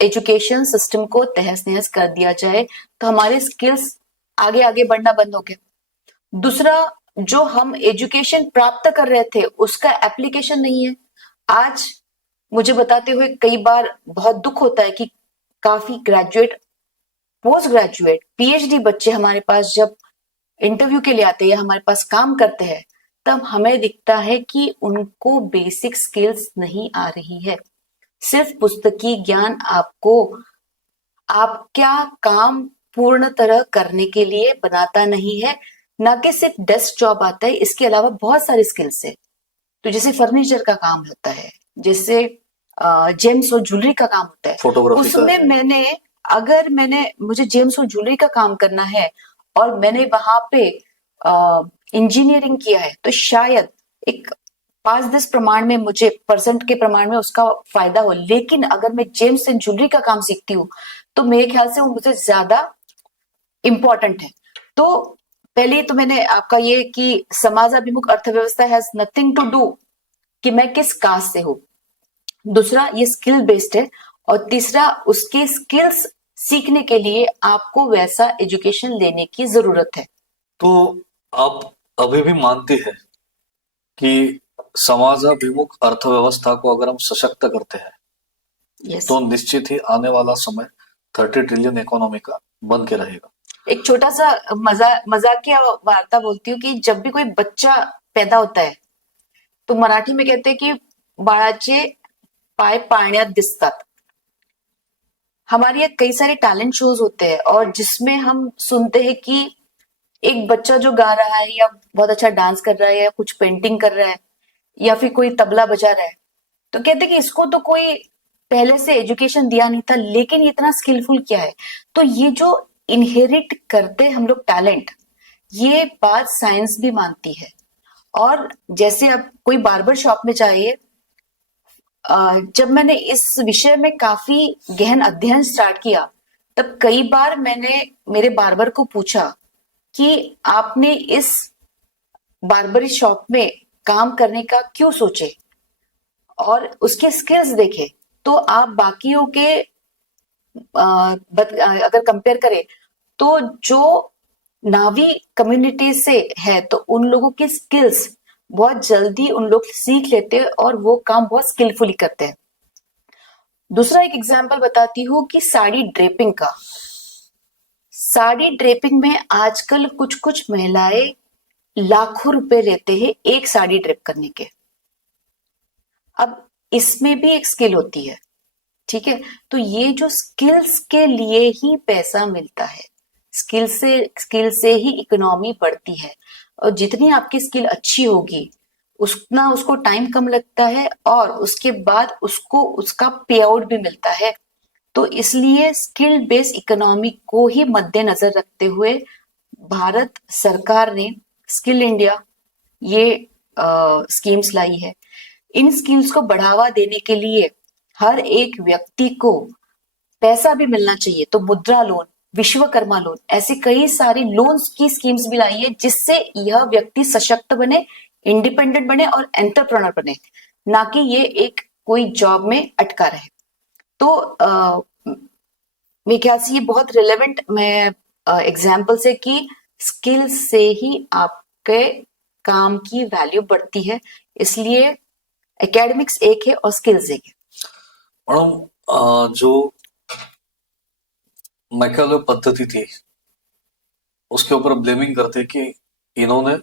एजुकेशन सिस्टम को तहस नहस कर दिया जाए तो हमारे स्किल्स आगे आगे बढ़ना बंद हो गए। दूसरा, जो हम एजुकेशन प्राप्त कर रहे थे उसका एप्लीकेशन नहीं है। आज मुझे बताते हुए कई बार बहुत दुख होता है कि काफी ग्रेजुएट, पोस्ट ग्रेजुएट, पीएचडी बच्चे हमारे पास जब इंटरव्यू के लिए आते हैं या हमारे पास काम करते हैं, तब हमें दिखता है कि उनको बेसिक स्किल्स नहीं आ रही है। सिर्फ पुस्तकीय ज्ञान आपको आपका काम पूर्ण तरह करने के लिए बनाता नहीं है, ना कि सिर्फ डेस्क जॉब आता है, इसके अलावा बहुत सारी स्किल्स है। तो जैसे फर्नीचर का काम होता है, जैसे जेम्स और ज्वेलरी का काम होता है, फोटोग्राफी का उसमें है। अगर मुझे जेम्स और ज्वेलरी का काम करना है और मैंने वहां पे इंजीनियरिंग किया है, तो शायद एक 5-10 प्रमाण में, मुझे परसेंट के प्रमाण में उसका फायदा हो। लेकिन अगर मैं जेम्स एंड ज्वेलरी का काम सीखती हूँ तो मेरे ख्याल से वो मुझे ज्यादा इंपॉर्टेंट है। तो पहले तो मैंने आपका ये कि समाजाभिमुख अर्थव्यवस्था हैज नथिंग टू डू कि मैं किस कास्ट से हूँ। दूसरा, ये स्किल बेस्ड है। और तीसरा, उसके स्किल्स सीखने के लिए आपको वैसा एजुकेशन लेने की जरूरत है। तो आप अभी भी मानती है कि समाजाभिमुख अर्थव्यवस्था को अगर हम सशक्त करते हैं yes. तो निश्चित ही आने वाला समय 30 ट्रिलियन इकोनॉमी का बन के रहेगा। एक छोटा सा मजाकिया वार्ता बोलती हूँ कि जब भी कोई बच्चा पैदा होता है तो मराठी में कहते हैं कि बाळाचे पाय पाळण्यात दिसतात। हमारे यहाँ कई सारे टैलेंट शोज होते हैं और जिसमें हम सुनते हैं कि एक बच्चा जो गा रहा है या बहुत अच्छा डांस कर रहा है या कुछ पेंटिंग कर रहा है या फिर कोई तबला बजा रहा है, तो कहते हैं कि इसको तो कोई पहले से एजुकेशन दिया नहीं था, लेकिन ये इतना स्किलफुल क्या है। तो ये जो इनहेरिट करते हम लोग टैलेंट, ये बात साइंस भी मानती है। और जैसे अब कोई बार्बर शॉप में जाइए, जब मैंने इस विषय में काफी गहन अध्ययन स्टार्ट किया, तब कई बार मैंने मेरे बार्बर को पूछा कि आपने इस बार्बरी शॉप में काम करने का क्यों सोचे और उसके स्किल्स देखे, तो आप बाकियों के अगर कंपेयर करें तो जो नावी कम्युनिटी से है तो उन लोगों की स्किल्स बहुत जल्दी उन लोग सीख लेते हैं और वो काम बहुत स्किलफुली करते हैं। दूसरा एक एग्जांपल बताती हूँ कि साड़ी ड्रेपिंग का। साड़ी ड्रेपिंग में आजकल कुछ कुछ महिलाएं लाखों रुपए लेते हैं एक साड़ी ड्रेप करने के। अब इसमें भी एक स्किल होती है, ठीक है। तो ये जो स्किल्स के लिए ही पैसा मिलता है, स्किल से ही इकोनॉमी बढ़ती है, और जितनी आपकी स्किल अच्छी होगी उतना उसको टाइम कम लगता है और उसके बाद उसको उसका पे आउट भी मिलता है। तो इसलिए स्किल बेस्ड इकोनॉमी को ही मद्देनजर रखते हुए भारत सरकार ने स्किल इंडिया ये स्कीम्स लाई है। इन स्कीम्स को बढ़ावा देने के लिए हर एक व्यक्ति को पैसा भी मिलना चाहिए, तो मुद्रा लोन, विश्वकर्मा लोन, ऐसे कई सारी लोन्स की स्कीम्स भी लाई है जिससे यह व्यक्ति सशक्त बने, इंडिपेंडेंट बने और एंटरप्रेन्योर बने, ना कि ये एक कोई जॉब में अटका रहे। तो मेरे ख्याल से ये बहुत रिलेवेंट मैं एग्जाम्पल से कि स्किल से ही आपके काम की वैल्यू बढ़ती है, इसलिए एकेडमिक्स एक है और स्किल्स एक है। मैडम, जो मैकेले पद्धति थी उसके ऊपर ब्लेमिंग करते कि इन्होंने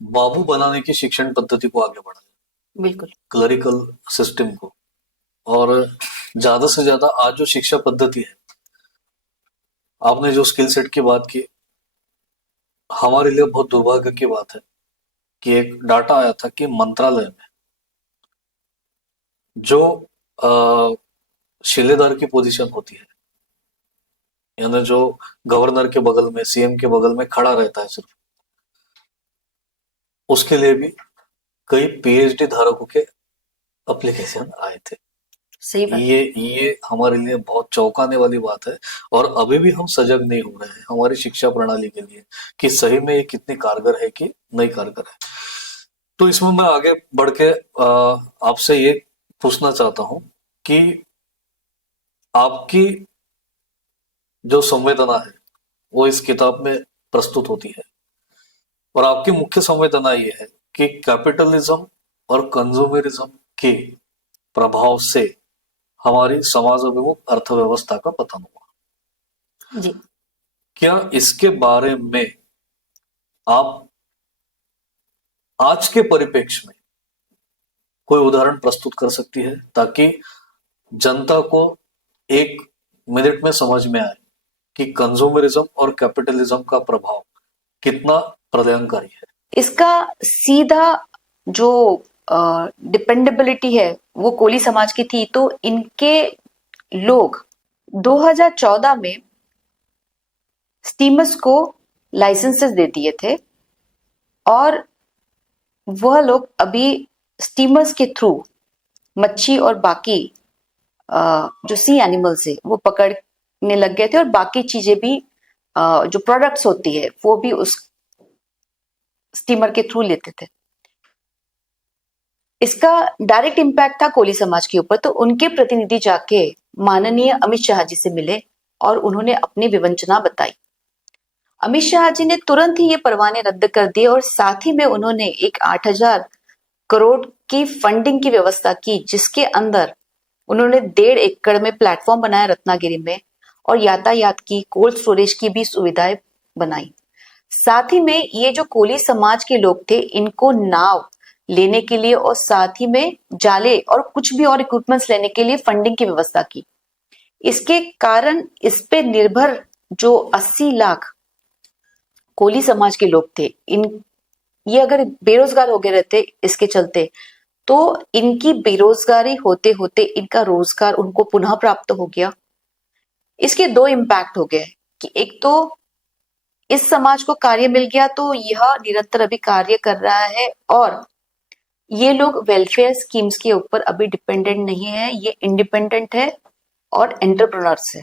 बाबू बनाने की शिक्षण पद्धति को आगे बढ़ाया, बिल्कुल क्लरिकल सिस्टम को, और ज्यादा से ज्यादा आज जो शिक्षा पद्धति है, आपने जो स्किल सेट की बात की, हमारे लिए बहुत दुर्भाग्य की बात है कि एक डाटा आया था कि मंत्रालय में जो शिलेदार की पोजीशन होती है, यानी जो गवर्नर के बगल में, सीएम के बगल में खड़ा रहता है सिर्फ, उसके लिए भी कई पीएचडी धारकों के एप्लीकेशन आए थे। सही बात। ये हमारे लिए बहुत चौंकाने वाली बात है, और अभी भी हम सजग नहीं हो रहे हैं हमारी शिक्षा प्रणाली के लिए कि सही में ये कितनी कारगर है कि नहीं कारगर है। तो इसमें मैं आगे बढ़ के आपसे ये पूछना चाहता हूं कि आपकी जो संवेदना है वो इस किताब में प्रस्तुत होती है, और आपकी मुख्य संवेदना ये है कि कैपिटलिज्म और कंज्यूमरिज्म के प्रभाव से हमारी समाज अर्थव्यवस्था का पतन हुआ। जी, क्या इसके बारे में आप आज के परिप्रेक्ष्य में कोई उदाहरण प्रस्तुत कर सकती है ताकि जनता को एक मिनट में समझ में आए कि कंज्यूमरिज्म और कैपिटलिज्म का प्रभाव कितना प्रलयंकारी है? इसका सीधा जो डिपेंडेबिलिटी है वो कोली समाज की थी। तो इनके लोग 2014 में स्टीमर्स को लाइसेंसेस दे दिए थे और वह लोग अभी स्टीमर्स के थ्रू मच्छी और बाकी जो सी एनिमल्स है वो पकड़ने लग गए थे, और बाकी चीजें भी जो प्रोडक्ट्स होती है वो भी उस स्टीमर के थ्रू लेते थे। इसका डायरेक्ट इम्पैक्ट था कोली समाज के ऊपर। तो उनके प्रतिनिधि जाके माननीय अमित शाह जी से मिले और उन्होंने अपनी विवंचना बताई। अमित शाह जी ने तुरंत ही ये परवाने रद्द कर दिए और साथ ही में उन्होंने एक 8,000 करोड़ की फंडिंग की व्यवस्था की, जिसके अंदर उन्होंने 1.5 एकड़ में प्लेटफॉर्म बनाया रत्नागिरी में, और यातायात की, कोल्ड स्टोरेज की भी सुविधाएं बनाई। साथ ही में ये जो कोली समाज के लोग थे इनको नाव लेने के लिए और साथ ही में जाले और कुछ भी और इक्विपमेंट्स लेने के लिए फंडिंग की व्यवस्था की। इसके कारण इस पे निर्भर जो 80 लाख कोली समाज के लोग थे, ये अगर बेरोजगार हो गए रहते इसके चलते, तो इनकी बेरोजगारी होते होते इनका रोजगार उनको पुनः प्राप्त हो गया। इसके 2 इम्पैक्ट हो गए कि एक तो इस समाज को कार्य मिल गया, तो यह निरंतर अभी कार्य कर रहा है, और ये लोग वेलफेयर स्कीम्स के ऊपर अभी डिपेंडेंट नहीं है, ये इंडिपेंडेंट है और एंटरप्रेन्योर्स है।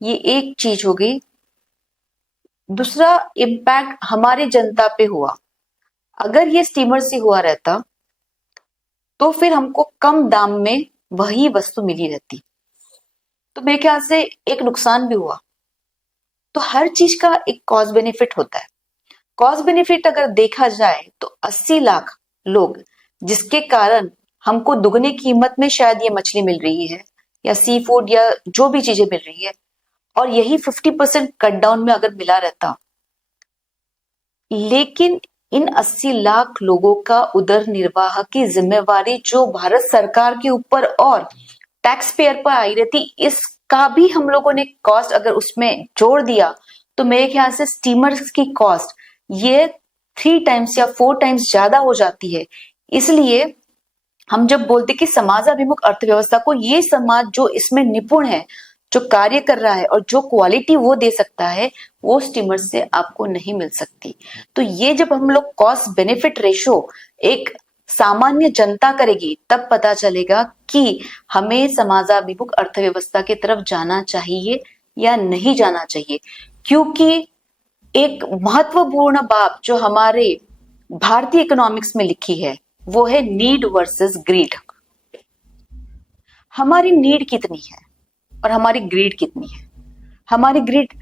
ये एक चीज हो गई। दूसरा इम्पैक्ट हमारी जनता पे हुआ। अगर ये स्टीमर से हुआ रहता तो फिर हमको कम दाम में वही वस्तु मिली रहती। तो मेरे ख्याल से एक नुकसान भी हुआ। तो हर चीज का एक कॉस्ट बेनिफिट होता है। कॉस्ट बेनिफिट अगर देखा जाए तो 80 लाख लोग, जिसके कारण हमको दुगने कीमत में शायद ये मछली मिल रही है या सी फूड या जो भी चीजें मिल रही है, और यही 50% कट डाउन में अगर मिला रहता, लेकिन इन 80 लाख लोगों का उदर निर्वाह की जिम्मेवारी जो भारत सरकार के ऊपर और टैक्स पेयर पर आई रहती, इसका भी हम लोगों ने कॉस्ट अगर उसमें जोड़ दिया तो मेरे ख्याल से स्टीमर्स की कॉस्ट ये 3 टाइम्स या 4 टाइम्स ज्यादा हो जाती है। इसलिए हम जब बोलते कि समाजाभिमुख अर्थव्यवस्था को, ये समाज जो इसमें निपुण है, जो कार्य कर रहा है और जो क्वालिटी वो दे सकता है, वो स्टीमर से आपको नहीं मिल सकती। तो ये जब हम लोग कॉस्ट बेनिफिट रेशो एक सामान्य जनता करेगी तब पता चलेगा कि हमें समाजाभिमुख अर्थव्यवस्था की तरफ जाना चाहिए या नहीं जाना चाहिए। क्योंकि एक महत्वपूर्ण बात जो हमारे भारतीय इकोनॉमिक्स में लिखी है वो है नीड वर्सेस ग्रीड। हमारी नीड कितनी है और हमारी ग्रीड कितनी है। हमारी ग्रीड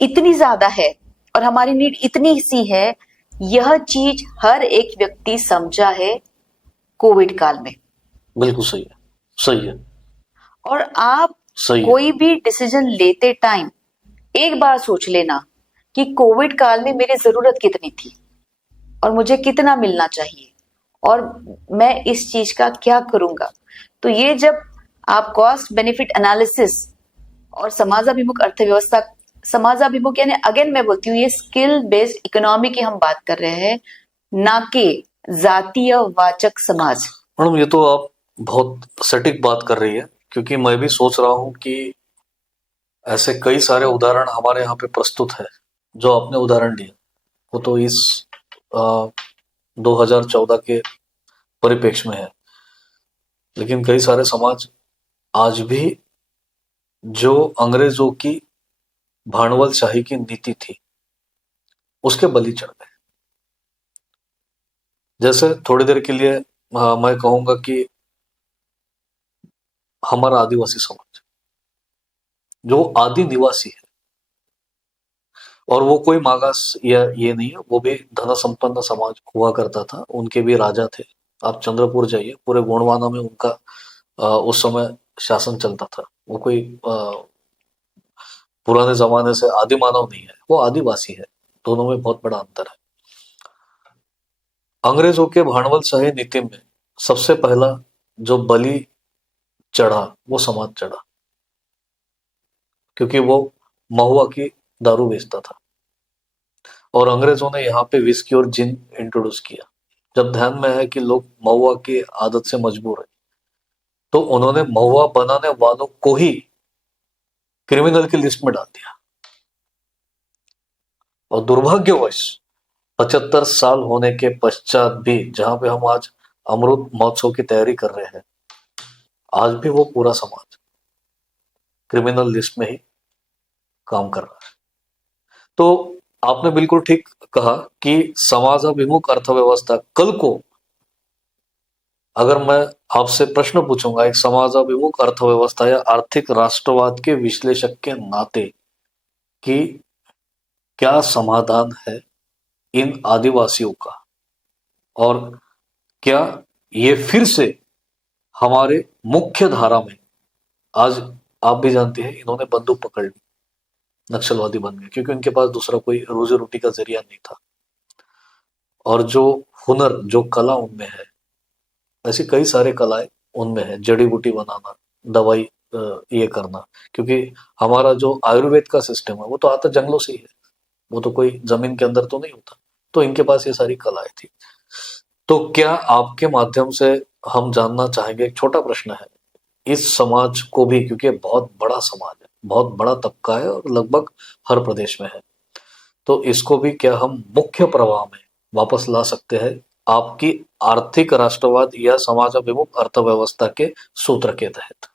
इतनी ज्यादा है और हमारी नीड इतनी सी है, यह चीज हर एक व्यक्ति समझा है कोविड काल में। बिल्कुल सही है, सही है, और आप सही है। कोई भी डिसीजन लेते टाइम एक बार सोच लेना कि कोविड काल में मेरी जरूरत कितनी थी और मुझे कितना मिलना चाहिए और मैं इस चीज का क्या करूंगा। तो ये जब आप कॉस्ट बेनिफिट एनालिसिस और समाजाभिमुख अर्थव्यवस्था, समाजाभिमुख यानी अगेन मैं बोलती हूँ ये स्किल बेस्ड इकोनॉमी की हम बात कर रहे हैं, ना कि जातीय वाचक समाज। मैडम ये तो आप बहुत सटीक बात कर रही है, क्योंकि मैं भी सोच रहा हूँ कि ऐसे कई सारे उदाहरण हमारे यहाँ पे प्रस्तुत है। जो आपने उदाहरण दिया वो तो इस 2014 के परिप्रेक्ष्य में है, लेकिन कई सारे समाज आज भी जो अंग्रेजों की भांडवलशाही की नीति थी उसके बलि चढ़ गए। जैसे थोड़ी देर के लिए मैं कहूंगा कि हमारा आदिवासी समाज जो आदि निवासी है, और वो कोई मागास या ये नहीं है, वो भी धन संपन्न समाज हुआ करता था, उनके भी राजा थे। आप चंद्रपुर जाइए, पूरे गोंडवाना में उनका उस समय शासन चलता था। वो कोई पुराने जमाने से आदि मानव नहीं है, वो आदिवासी है। दोनों में बहुत बड़ा अंतर है। अंग्रेजों के भांडवलशाही नीति में सबसे पहला जो बलि चढ़ा वो समाज चढ़ा, क्योंकि वो महुआ की दारू बेचता था और अंग्रेजों ने यहाँ पे विस्की और जिन इंट्रोड्यूस किया। जब ध्यान में है कि लोग महुआ की आदत से मजबूर है, तो उन्होंने महुआ बनाने वालों को ही क्रिमिनल की लिस्ट में डाल दिया। और दुर्भाग्यवश 75 साल होने के पश्चात भी, जहां पे हम आज अमृत महोत्सव की तैयारी कर रहे हैं, आज भी वो पूरा समाज क्रिमिनल लिस्ट में ही काम कर रहा है। तो आपने बिल्कुल ठीक कहा कि समाजाभिमुख अर्थव्यवस्था, कल को अगर मैं आपसे प्रश्न पूछूंगा एक समाजाभिमुख अर्थव्यवस्था या आर्थिक राष्ट्रवाद के विश्लेषक के नाते कि क्या समाधान है इन आदिवासियों का, और क्या ये फिर से हमारे मुख्य धारा में, आज आप भी जानते हैं इन्होंने बंदूक पकड़ ली, नक्सलवादी बन गए, क्योंकि उनके पास दूसरा कोई रोजी रोटी का जरिया नहीं था। और जो हुनर, जो कला उनमें है, ऐसी कई सारे कलाएं उनमें है, जड़ी बूटी बनाना, दवाई ये करना, क्योंकि हमारा जो आयुर्वेद का सिस्टम है वो तो आता जंगलों से ही है, वो तो कोई जमीन के अंदर तो नहीं होता। तो इनके पास ये सारी कलाएं थी। तो क्या आपके माध्यम से हम जानना चाहेंगे, एक छोटा प्रश्न है, इस समाज को भी, क्योंकि बहुत बड़ा समाज है, बहुत बड़ा तबका है और लगभग हर प्रदेश में है, तो इसको भी क्या हम मुख्य प्रवाह में वापस ला सकते हैं आपकी आर्थिक राष्ट्रवाद या समाजाभिमुख अर्थव्यवस्था के सूत्र के तहत?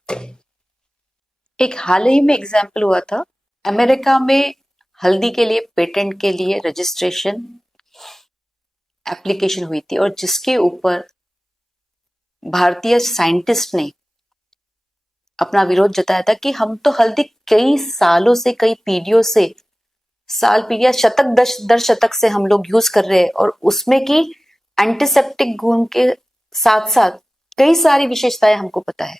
एक हाल ही में एग्जाम्पल हुआ था, अमेरिका में हल्दी के लिए पेटेंट के लिए रजिस्ट्रेशन एप्लीकेशन हुई थी और जिसके ऊपर भारतीय साइंटिस्ट ने अपना विरोध जताया था कि हम तो हल्दी कई सालों से, कई पीढ़ियों से, साल पीढ़ियां, शतक दर शतक से हम लोग यूज कर रहे हैं और उसमें की एंटीसेप्टिक गुण के साथ साथ कई सारी विशेषताएं हमको पता है।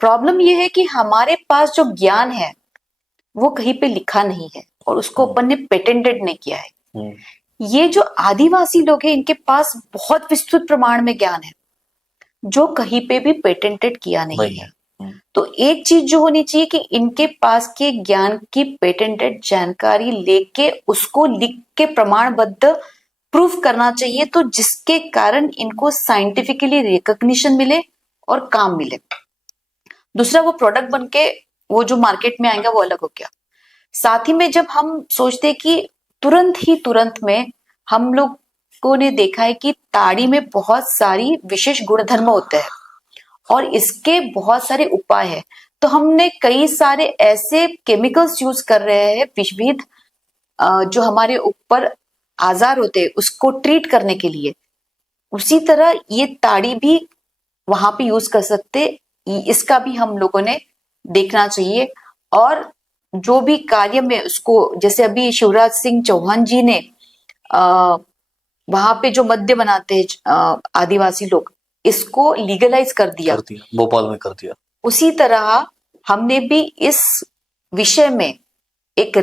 प्रॉब्लम यह है कि हमारे पास जो ज्ञान है वो कहीं पे लिखा नहीं है और उसको अपन ने पेटेंटेड नहीं किया है। ये जो आदिवासी लोग हैं इनके पास बहुत विस्तृत प्रमाण में ज्ञान है जो कहीं पे भी पेटेंटेड किया नहीं है। तो एक चीज जो होनी चाहिए कि इनके पास के ज्ञान की पेटेंटेड जानकारी लेके उसको लिख के प्रमाणबद्ध प्रूफ करना चाहिए, तो जिसके कारण इनको साइंटिफिकली रिकॉग्निशन मिले और काम मिले। दूसरा, वो प्रोडक्ट बनके वो जो मार्केट में आएगा वो अलग हो गया। साथ ही में जब हम सोचते कि तुरंत में हम लोगों ने देखा है कि ताड़ी में बहुत सारी विशेष गुणधर्म होते हैं और इसके बहुत सारे उपाय हैं, तो हमने कई सारे ऐसे केमिकल्स यूज कर रहे हैं विविध जो हमारे ऊपर आजार होते हैं उसको ट्रीट करने के लिए। उसी तरह ये ताड़ी भी वहां पे यूज कर सकते, इसका भी हम लोगों ने देखना चाहिए। और जो भी कार्य में उसको, जैसे अभी शिवराज सिंह चौहान जी ने वहां पे जो मद्य बनाते हैं आदिवासी लोग, इसको लीगलाइज कर दिया, भोपाल में कर दिया। उसी तरह हमने भी इस विषय में एक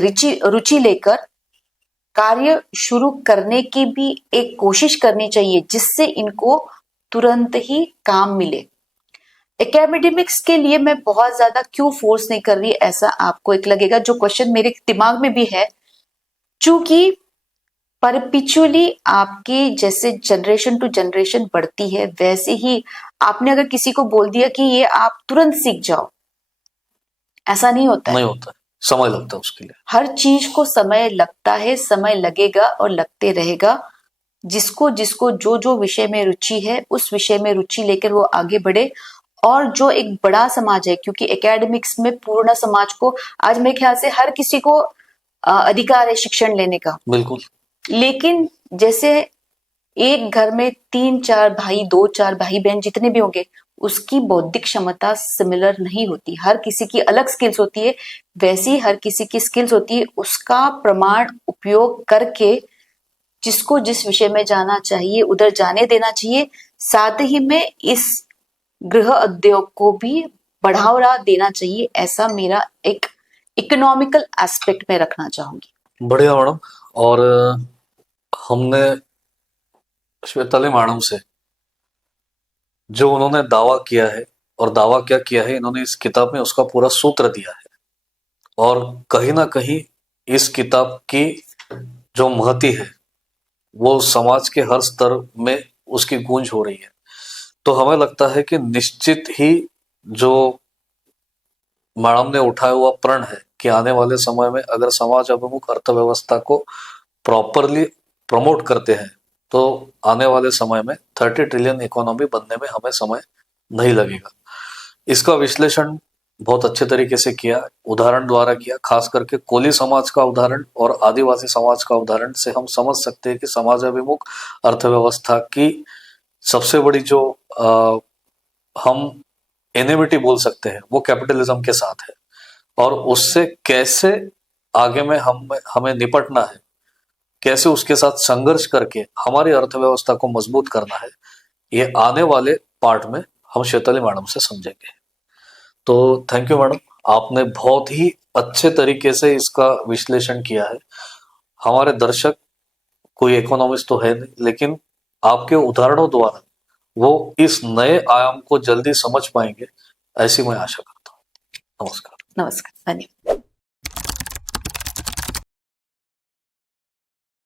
रुचि लेकर कार्य शुरू करने की भी एक कोशिश करनी चाहिए जिससे इनको तुरंत ही काम मिले। एकेडमिक्स के लिए मैं बहुत ज्यादा क्यों फोर्स नहीं कर रही ऐसा आपको एक लगेगा, जो क्वेश्चन मेरे दिमाग में भी है, चूंकि परपिचुअली आपकी जैसे जनरेशन टू जनरेशन बढ़ती है वैसे ही आपने अगर किसी को बोल दिया कि ये आप तुरंत सीख जाओ, ऐसा नहीं होता है। नहीं होता है, समय लगता है उसके लिए। हर चीज को समय लगता है, समय लगेगा और लगते रहेगा। जिसको जिसको जो जो विषय में रुचि है उस विषय में रुचि लेकर वो आगे बढ़े। और जो एक बड़ा समाज है, क्योंकि एकेडमिक्स में पूर्ण समाज को आज मेरे ख्याल से हर किसी को अधिकार है शिक्षण लेने का, बिल्कुल। लेकिन जैसे एक घर में 3-4 भाई, 2-4 भाई बहन जितने भी होंगे, उसकी बौद्धिक क्षमता सिमिलर नहीं होती। हर किसी की अलग स्किल्स होती है, वैसी हर किसी की स्किल्स होती है। उसका प्रमाण उपयोग करके जिसको जिस विषय में जाना चाहिए उधर जाने देना चाहिए। साथ ही में इस गृह उद्योग को भी बढ़ावा देना चाहिए, ऐसा मेरा एक इकोनॉमिकल एस्पेक्ट में रखना चाहूंगी। बढ़िया मैडम। और हमने श्वेताली मैडम से जो उन्होंने दावा किया है, और दावा क्या किया है इन्होंने इस किताब में, उसका पूरा सूत्र दिया है। और कहीं ना कहीं इस किताब की जो महती है वो समाज के हर स्तर में उसकी गूंज हो रही है। तो हमें लगता है कि निश्चित ही जो मैडम ने उठाया हुआ प्रण है कि आने वाले समय में अगर समाज अभिमुख अर्थव्यवस्था को प्रॉपरली प्रमोट करते हैं तो आने वाले समय में 30 ट्रिलियन इकोनॉमी बनने में हमें समय नहीं लगेगा। इसका विश्लेषण बहुत अच्छे तरीके से किया, उदाहरण द्वारा किया, खास करके कोली समाज का उदाहरण और आदिवासी समाज का उदाहरण से हम समझ सकते हैं कि समाज अभिमुख अर्थव्यवस्था की सबसे बड़ी जो हम एनिमिटी बोल सकते हैं वो कैपिटलिज्म के साथ है, और उससे कैसे आगे में हमें निपटना है, कैसे उसके साथ संघर्ष करके हमारी अर्थव्यवस्था को मजबूत करना है, ये आने वाले पार्ट में हम श्वेताली मैडम से समझेंगे। तो थैंक यू मैडम, आपने बहुत ही अच्छे तरीके से इसका विश्लेषण किया है। हमारे दर्शक कोई इकोनॉमिस्ट तो है नहीं, लेकिन आपके उदाहरणों द्वारा वो इस नए आयाम को जल्दी समझ पाएंगे, ऐसी मैं आशा करता हूँ। नमस्कार। नमस्कार, धन्यवाद।